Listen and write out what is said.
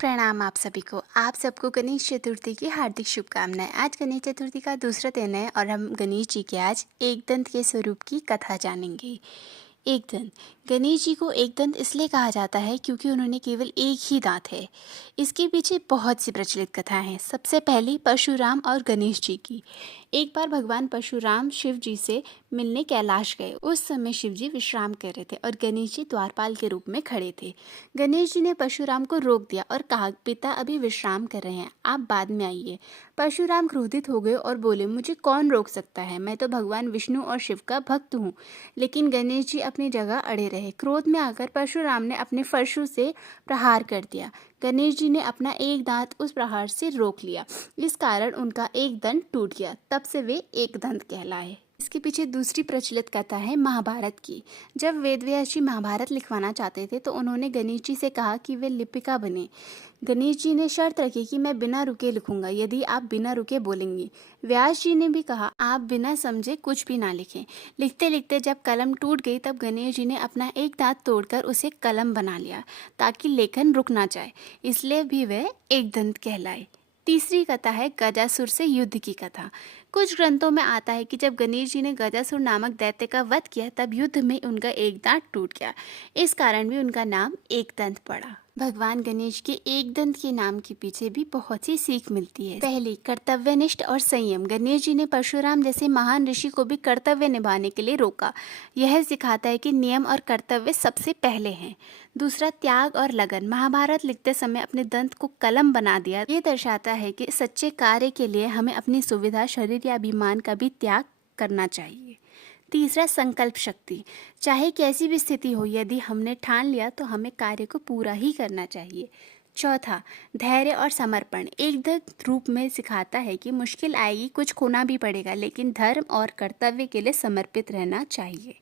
प्रणाम आप सभी को। आप सबको गणेश चतुर्थी की हार्दिक शुभकामनाएं। आज गणेश चतुर्थी का दूसरा दिन है और हम गणेश जी के आज एक दंत के स्वरूप की कथा जानेंगे। एक दंत। गणेश जी को एक दंत इसलिए कहा जाता है क्योंकि उन्होंने केवल एक ही दांत है। इसके पीछे बहुत सी प्रचलित कथाएं हैं। सबसे पहले परशुराम और गणेश जी की। एक बार भगवान परशुराम शिव जी से मिलने कैलाश गए। उस समय शिव जी विश्राम कर रहे थे और गणेश जी द्वारपाल के रूप में खड़े थे। गणेश जी ने परशुराम को रोक दिया और कहा, पिता अभी विश्राम कर रहे हैं, आप बाद में आइए। परशुराम क्रोधित हो गए और बोले, मुझे कौन रोक सकता है, मैं तो भगवान विष्णु और शिव का भक्त हूँ। लेकिन गणेश जी अपनी जगह अड़े रहे। क्रोध में आकर परशुराम ने अपने फरसों से प्रहार कर दिया। गणेश जी ने अपना एक दांत उस प्रहार से रोक लिया। इस कारण उनका एक दंत टूट गया। तब से वे एक दंत कहलाए। इसके पीछे दूसरी प्रचलित कथा है महाभारत की। जब वेदव्यास जी महाभारत लिखवाना चाहते थे तो उन्होंने गणेश जी से कहा कि वे लिपिका बने। गणेश जी ने शर्त रखी कि मैं बिना रुके लिखूंगा यदि आप बिना रुके बोलेंगी। व्यास जी ने भी कहा, आप बिना समझे कुछ भी ना लिखें। लिखते लिखते जब कलम टूट गई तब गणेश जी ने अपना एक दांत तोड़कर उसे कलम बना लिया ताकि लेखन रुक ना जाए। इसलिए भी वे एक दंत कहलाए। तीसरी कथा है गजासुर से युद्ध की कथा। कुछ ग्रंथों में आता है कि जब गणेश जी ने गजासुर नामक दैत्य का वध किया तब युद्ध में उनका एक दांत टूट गया। इस कारण भी उनका नाम एक दंत पड़ा। भगवान गणेश के एक दंत के नाम के पीछे भी बहुत सी सीख मिलती है। पहली, कर्तव्यनिष्ठ और संयम। गणेश जी ने परशुराम जैसे महान ऋषि को भी कर्तव्य निभाने के लिए रोका। यह सिखाता है कि नियम और कर्तव्य सबसे पहले हैं। दूसरा, त्याग और लगन। महाभारत लिखते समय अपने दंत को कलम बना दिया। ये दर्शाता है कि सच्चे कार्य के लिए हमें अपनी सुविधा, शरीर या अभिमान का भी त्याग करना चाहिए। तीसरा, संकल्प शक्ति। चाहे कैसी भी स्थिति हो, यदि हमने ठान लिया तो हमें कार्य को पूरा ही करना चाहिए। चौथा, धैर्य और समर्पण। एक दंत रूप में सिखाता है कि मुश्किल आएगी, कुछ खोना भी पड़ेगा, लेकिन धर्म और कर्तव्य के लिए समर्पित रहना चाहिए।